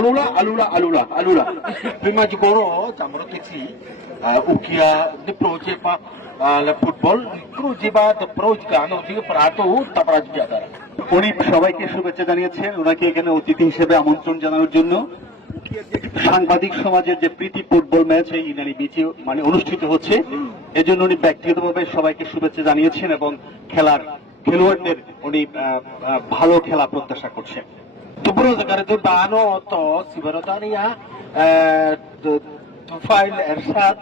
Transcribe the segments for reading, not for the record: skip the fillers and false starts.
alula. Prima jigoro jamro teksi ukia de projepa la football projepa de projeka ano dige prato tapara jada উনি সবাইকে শুভেচ্ছা জানিয়েছেন ওনাকে এখানে অতিথি হিসেবে আমন্ত্রণ জানানোর জন্য সাংবাদিক সমাজের যে প্রীতি ফুটবল ম্যাচ এই ইনানি বিচে মানে অনুষ্ঠিত হচ্ছে এজন্য উনি ব্যক্তিগতভাবে সবাইকে শুভেচ্ছা জানিয়েছেন এবং খেলোয়াড়দের উনি ভালো খেলা প্রত্যাশা করছেন Tubro zakare tu bano to sibarotania Tufail Ershad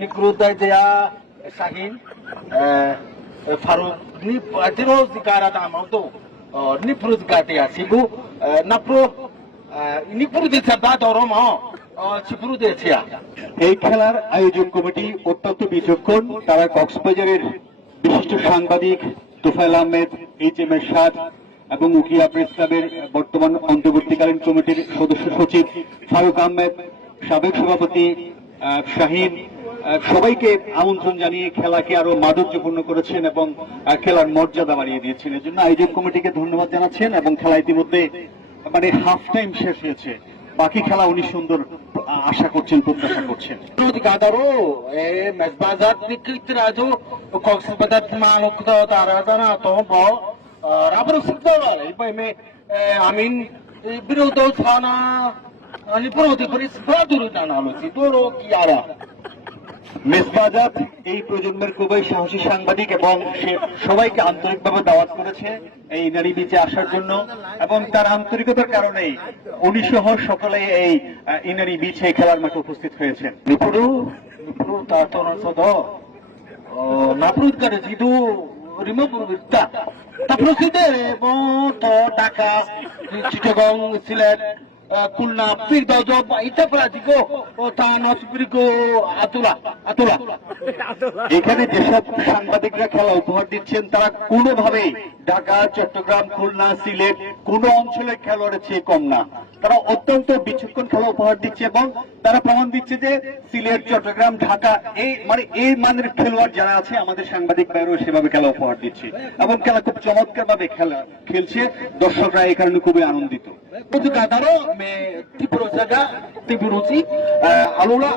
Nikruda Jaya Shahin Faruk ni atiro zikara ta amauto nipru zikate asibu napro nipru disada doromo chipru decia এই খেলার আয়োজক কমিটি অত্যন্ত বিচক্ষণ তারা কক্সবাজারের বিশিষ্ট সাংবাদিক তুফাইল আহমেদ এইচ.এম. এরশাদ এবং উকিয়া প্রেস ক্লাবের বর্তমান অন্তর্বর্তীকালীন কমিটির সদস্য সচিব ফারুক আহমেদ সাবেক সভাপতি শাহিন সবাইকে আমন্ত্রণ জানিয়ে খেলাকে আরো মাধুর্যপূর্ণ করেছেন এবং খেলার মর্যাদা বাড়িয়ে দিয়েছেন এর জন্য আয়োজক কমিটিকে ধন্যবাদ জানাচ্ছেন এবং খেলা ইতিমধ্যে মানে হাফ টাইম শেষ হয়েছে বাকি খেলা উনি সুন্দর আশা করছেন প্রত্যাশা করছেন কাদারো মেজবাজাত নিকৃতরাজু কক্সবাজার মালক তারাদানা তো রাবরু সিদ্ধওয়াল ইপাইমে আমিন বিরোধ থানা ani বিরোধী পরিস্থিতি দূর জানালো চিতোরো কিয়ারা মেজবাজাত এই প্রজন্মের খুবই সাহসী সাংবাদিক এবং সে সবাইকে আন্তরিকভাবে দাওয়াত করেছে এই নারী বিচে আসার জন্য এবং তার আন্তরিকতার কারণেই উনি সহ সকলে এই ইনারি বিচে খেলার মাঠে উপস্থিত হয়েছেন নিপুরু তাতন সদ নাপ্রুদ করে জিদু রিমপুর বিস্তা তারপর সিদে তো ঢাকা চিটাগং সিলেট খুলনা পীরগঞ্জ ইত্যাদি ও তানসবিরগো আতুলা এখানে যেসব সাংবাদিকরা খেলা উপহার দিচ্ছেন তারা কোনোভাবেই ঢাকা চট্টগ্রাম খুলনা সিলেট কোন অঞ্চলের খেলোয়াড়ের চেয়ে কম না তারা অত্যন্ত বিচক্ষণ খেলা উপহার দিচ্ছে এবং তারা প্রমাণ দিচ্ছে যে সিলেট চট্টগ্রাম ঢাকা এই মানের খেলোয়াড় যারা আছে আমাদের সাংবাদিক ভাইরাও সেভাবে খেলা উপহার দিচ্ছে এবং খেলা খুব চমৎকার ভাবে খেলছে দর্শকরা এই কারণে খুবই আনন্দিত কাদারো মে ত্রিপুরা জায়গা ত্রিপুরুচি আলুলা